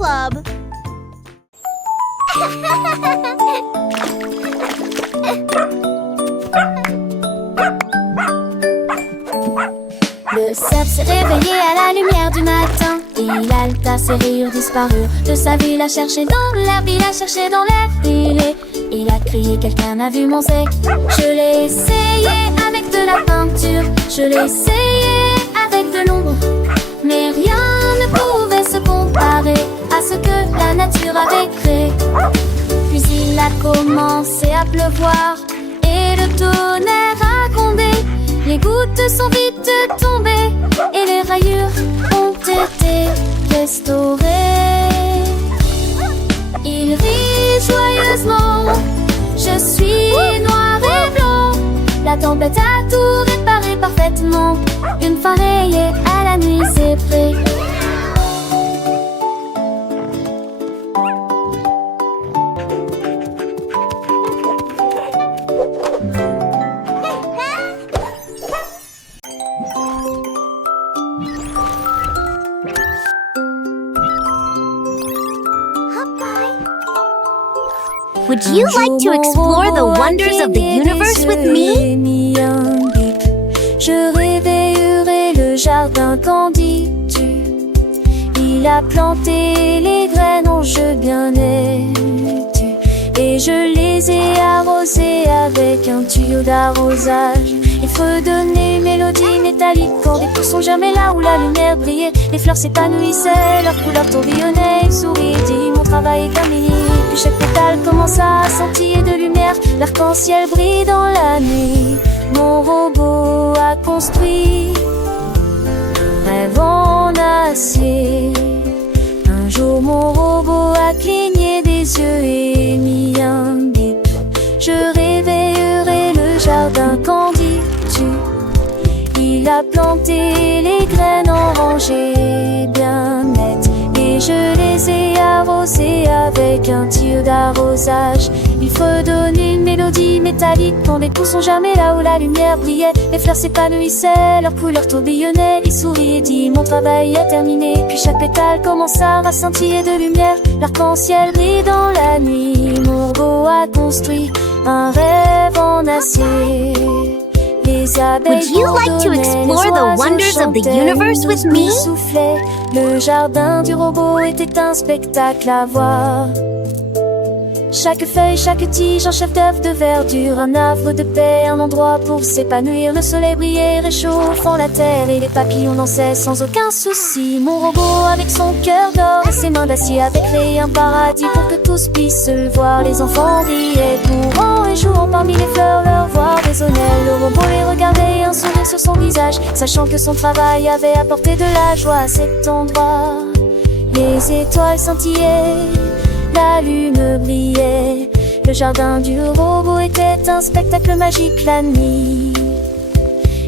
Club. Le cerf s'est réveillé à la lumière du matin. Il halta, ses rayures disparurent. De sa vie, il a cherché dans l'herbe, il a cherché dans l'air. Il a crié, quelqu'un a vu mon zé. Je l'ai essayé avec de la peinture, je l'ai essayé avec de l'ombre, mais rien ne pouvait se comparer à ce que la nature avait créé. Puis il a commencé à pleuvoir et le tonnerre a grondé. Les gouttes sont vite tombées et les rayures ont été restaurées. Il rit joyeusement, je suis noir et blanc. La tempête a tout réparé parfaitement. Une fois rayée à la nuit, c'est prêt. Would you like to explore the wonders of the universe with me? Je réveillerai le jardin quand dis-tu? Il a planté les graines en jeu bien étu, et je les ai arrosées avec un tuyau d'arrosage. Il fredonnait une mélodie métallique quand les pouces sont jamais là où la lumière brillait. Les fleurs s'épanouissaient, leurs couleurs tourbillonnaient. Il sourit, dit mon travail est terminé. Puis chaque pétale commença à scintiller de lumière. L'arc-en-ciel brille dans la nuit. Mon robot a construit un rêve en acier. Un jour mon robot a cligné des yeux et mis un bip. Je réveillerai le jardin quand dis-tu? Il a planté les graines en rangées bien nettes, et je les ai arrosées avec un tuyau d'arrosage. Il fredonne une mélodie métallique quand les pouces sont jamais là où la lumière brillait. Les fleurs s'épanouissaient, leurs couleurs tourbillonnaient. Il sourit et dit mon travail est terminé. Puis chaque pétale commença à scintiller de lumière. L'arc-en-ciel brille dans la nuit. Mon robot a construit un rêve en acier. Would you like to explore the wonders of the universe with me? Le jardin du robot était un spectacle à voir. Chaque feuille, chaque tige, un chef-d'œuvre de verdure, un havre de paix, un endroit pour s'épanouir. Le soleil brillait, réchauffant la terre, et les papillons dansaient sans aucun souci. Mon robot avec son cœur d'or et ses mains d'acier avait créé un paradis pour que tous puissent le voir. Les enfants riaient, courant et jouant parmi les fleurs, leur voix résonnait. Le robot les regardait, un sourire sur son visage, sachant que son travail avait apporté de la joie à cet endroit. Les étoiles scintillaient, la lune brillait. Le jardin du robot était un spectacle magique la nuit.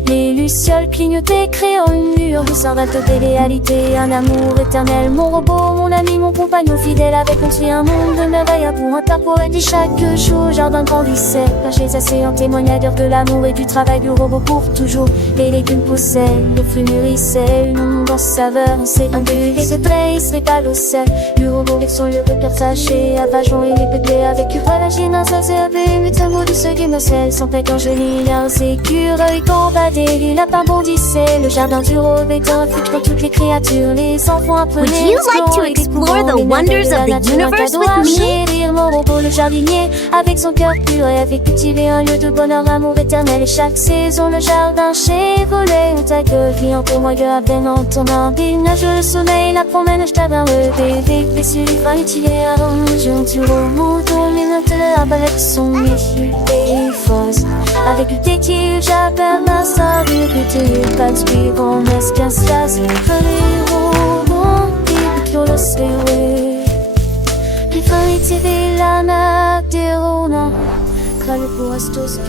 Les lucioles clignotaient, créant une lueur de savate de réalité, un amour éternel. Mon robot, mon ami, mon compagnon fidèle, avait construit un monde de merveilles pour un tas poète. Et chaque jour, le jardin grandissait, cachés assez en témoignage de l'amour et du travail du robot pour toujours. Les légumes poussaient, les fruits mûrissaient, une abondance saveur, on s'est imbu et se trahissait pas l'eau sel. Le robot avec son lieu de persaché, à Vajon et les bébés avec Uvalagine, un seul CAP, mais un mot du seuil du Marcel, sans pète angéline, un écureuil campade. Les lapins bondissaient, le jardin du robot est un futur pour toutes les créatures. Les enfants apprenaient. Would you like to explore the wonders of the universe with me? Mon robot, le jardinier, avec son cœur pur, et avait cultivé un lieu de bonheur, amour éternel. Et chaque saison, le jardin Chevrolet, où ta gueule vient pour moi, à peine en tournant. Nage le soleil, la promène, je t'avais un rêve. Des sur les fins utilisés à l'enjeu du robot, les notes de la balette sont méfiées et fausses. Avec le détil, j'appelle ma star. Répéter pas de suivre en escasse, les robots, et le serré. Les fins utilisés, la nappe des ronins, car le pour astos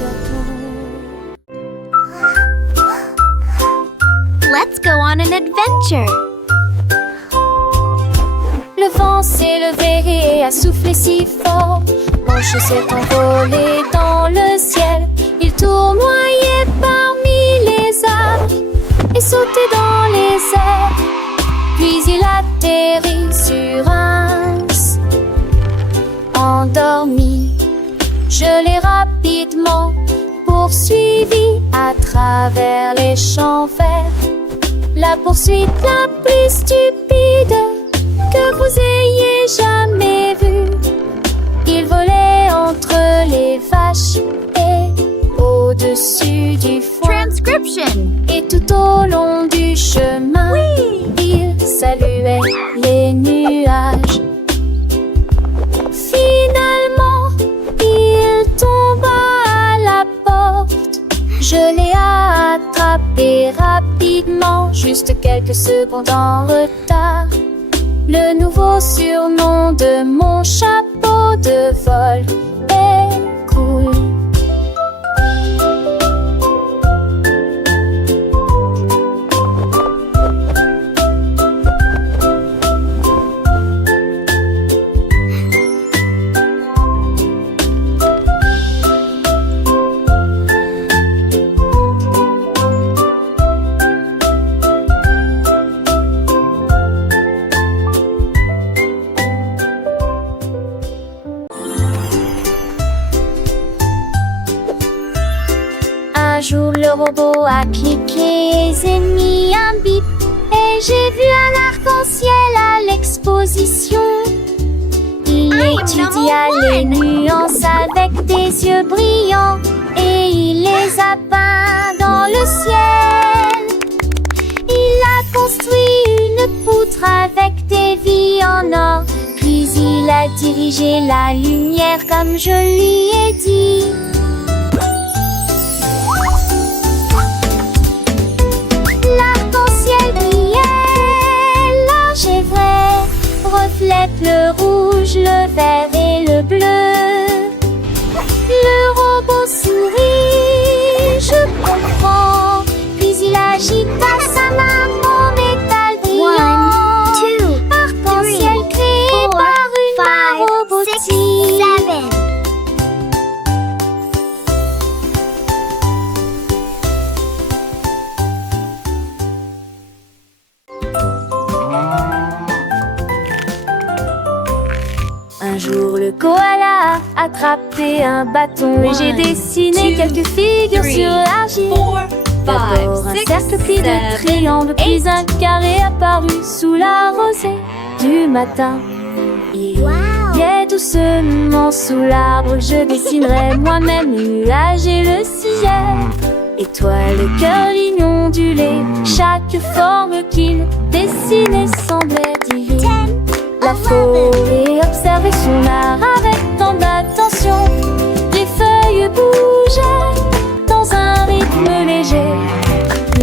Let's go on an adventure. Le vent s'est levé et a soufflé si fort. Mon chien s'est envolé dans le ciel. Il tournoyait parmi les arbres et sautait dans les airs. Puis il atterrit sur un endormi. Je l'ai rapidement poursuivi à travers les champs verts. La poursuite la plus stupide que vous ayez jamais vue. Il volait entre les vaches et au-dessus du foin. Transcription. Et tout au long du chemin, il saluait les nuages. Finalement, il tomba à la porte. Je l'ai attrapé rapidement, juste quelques secondes en retard. Le nouveau surnom de mon chapeau de vol est cool. Un jour le robot a cliqué et j'ai mis un bip. Et j'ai vu un arc-en-ciel à l'exposition. Il étudia les nuances avec des yeux brillants et il les a peints dans le ciel. Il a construit une poutre avec des vies en or. Puis il a dirigé la lumière comme je lui ai dit. L'arc-en-ciel brillait, large et vrai, reflète le rouge, le vert et le bleu. Le robot sourit, je comprends, puis il agita sa main en métal brillant. 1, 2, Arc-en-ciel créé 4, par une main 5, robotique. 6, 7. Un jour le koala a attrapé un bâton et j'ai dessiné quelques figures sur l'argile. D'abord un cercle puis de triangles, puis un carré apparu sous la rosée du matin. Il est doucement sous l'arbre, je dessinerai moi-même le nuage et le ciel. Étoile, cœur, ligne ondulée, chaque forme qu'il dessinait semblait divine. La forêt observait son art avec tant d'attention. Les feuilles bougeaient dans un rythme léger.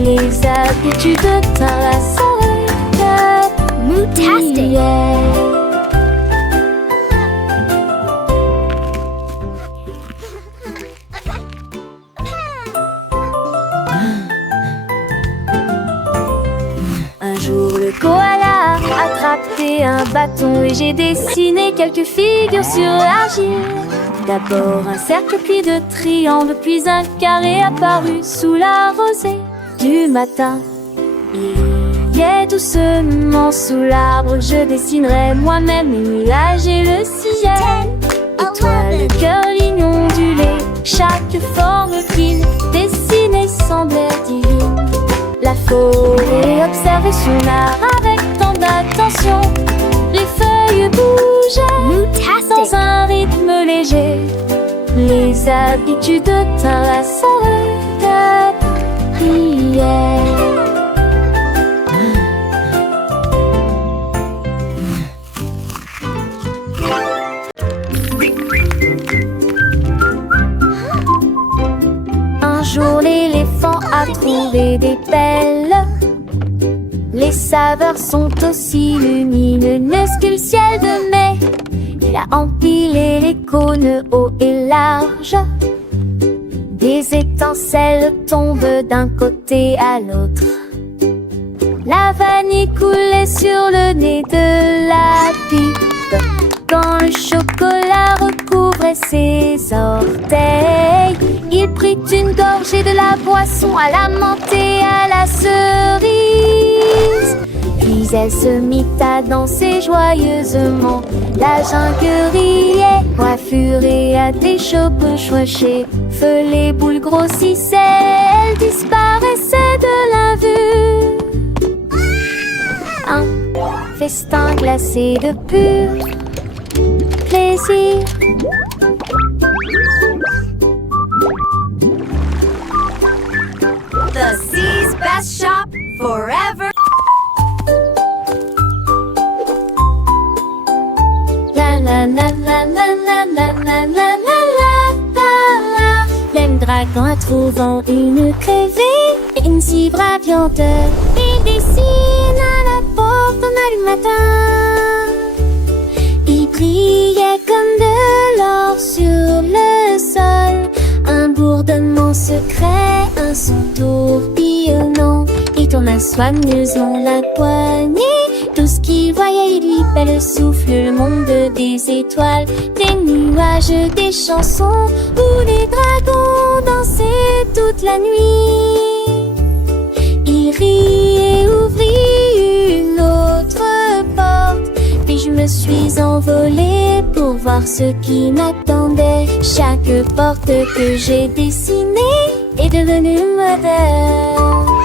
Les habitudes tinrent la soirée. Mootastic. Un jour le koala a attrapé un bâton et j'ai dessiné quelques figures sur l'argile. D'abord un cercle puis de triangles, puis un carré apparu sous la rosée du matin. Il est doucement sous l'arbre, je dessinerai moi-même les nuages et le ciel. Étoile, cœur, ligne ondulée, chaque forme qu'il dessinait semblait divine. La forêt observait son art avec tant d'attention. Les feuilles bougeaient dans un rythme léger. Les habitudes tinrent la soirée prière. Un jour l'éléphant a trouvé des pelles. Les saveurs sont aussi lumineuses que le ciel de mai. Il a empilé les cônes hauts et larges. Des étincelles tombent d'un côté à l'autre. La vanille coulait sur le nez de la pipe. Quand le chocolat recouvrait ses orteils, il prit une gorgée de la boisson à la menthe et à la cerise. Puis Puis elle se mit à danser joyeusement. La jungle riait, coiffurée à des cheveux cheveux. Feu les boules grossissaient, elle disparaissait de la vue. Un festin glacé de pur plaisir. The Sea's best shop forever. La la la la la la la la la la la. L'aime dragon à trouvant une crevée, une si brave viandeur. Il dessine à la porte du matin. Il brillait comme de l'or sur le sol. Un bourdonnement secret, un son tourbillonnant. Il tourna soigneusement la poignée. Tout ce qu'il voyait, il lui fait le souffle, le monde des étoiles, des nuages, des chansons, où les dragons dansaient toute la nuit. Il rit et ouvrit une autre porte, puis je me suis envolée pour voir ce qui m'attendait. Chaque porte que j'ai dessinée est devenue moderne.